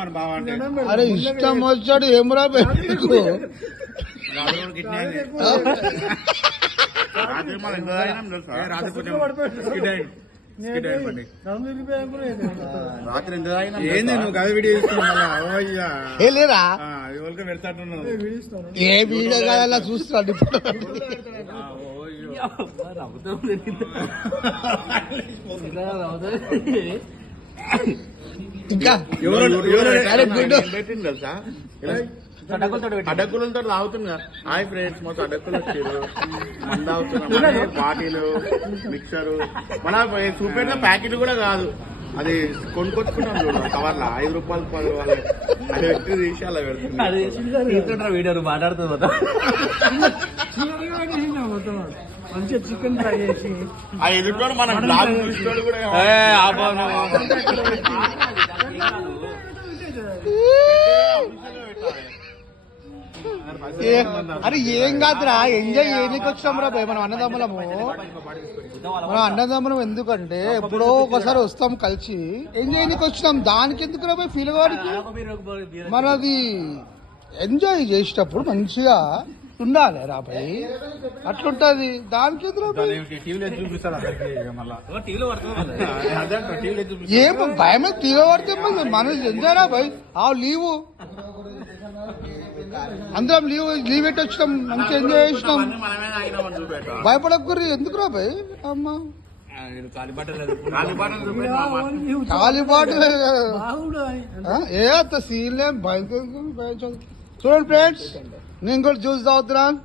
మన బావ అంటే అరే ఇష్టం వచ్చాడు ఏమరా పెట్టుకో రాత్రి మనం ఎంత తాగినాం తెలుసా? రాత్రి కొంచెం రాత్రి ఎంత తాగినాం ఏంది నువ్వు కథ వీడియో ఏ లేరా ఎవరికి పెడతాడున్నావు ఏ వీడియో కాదలా చూస్తున్నాడు ఇప్పుడు ఇంకా పెట్టింది తెలుసా? అడక్కులతో తాగుతున్నా. హాయ్ ఫ్రెండ్స్, మొత్తం అడక్కులు వచ్చారు. మంద తాగుతున్నాం, పార్టీలు, మిక్సరు. మన చూపెట్టిన ప్యాకెట్ కూడా కాదు, అది కొనుక్కొచ్చుకున్నాం చూడ కవర్లా 5 రూపాయలు 10 రూపాయలు అది పెట్టి తీసి అలా పెడుతుంది. వీడియో మాట్లాడుతుంది మంచిగా చికెన్ ఫ్రై చేసి ఆ ఎదుర్కొని మన బ్లాగ్ చూసుకోడు కూడా అరే ఏం కాదురా, ఎంజాయ్ చేయడానికి వచ్చినాం రా భయ్. మనం అన్నదమ్ములం ఎందుకంటే ఎప్పుడో ఒకసారి వస్తాం కలిసి ఎంజాయ్ చేయడానికి వచ్చినాం. దానికి ఎందుకు రా భయ్ ఫీల్ కావడానికి? మనది ఎంజాయ్ చేసేటప్పుడు మంచిగా ఉండాలి రా భయ్, అట్లుంటది. దానికి ఎందుకు ఏం భయం టీవీ పడితే మన ఎంజాయ్ రా భయ్. ఆ లీవు అందరం లీవ్ పెట్టి వచ్చినాం, మంచిగా ఎంజాయ్ చేసినాం. భయపడకుర్రి ఎందుకు రా భయ్. అమ్మా కాలిబాటు ఏ అంత సీన్లేం భయం. చూడండి ఫ్రెండ్స్, నేను కూడా జ్యూస్ తాగుతున్నాను.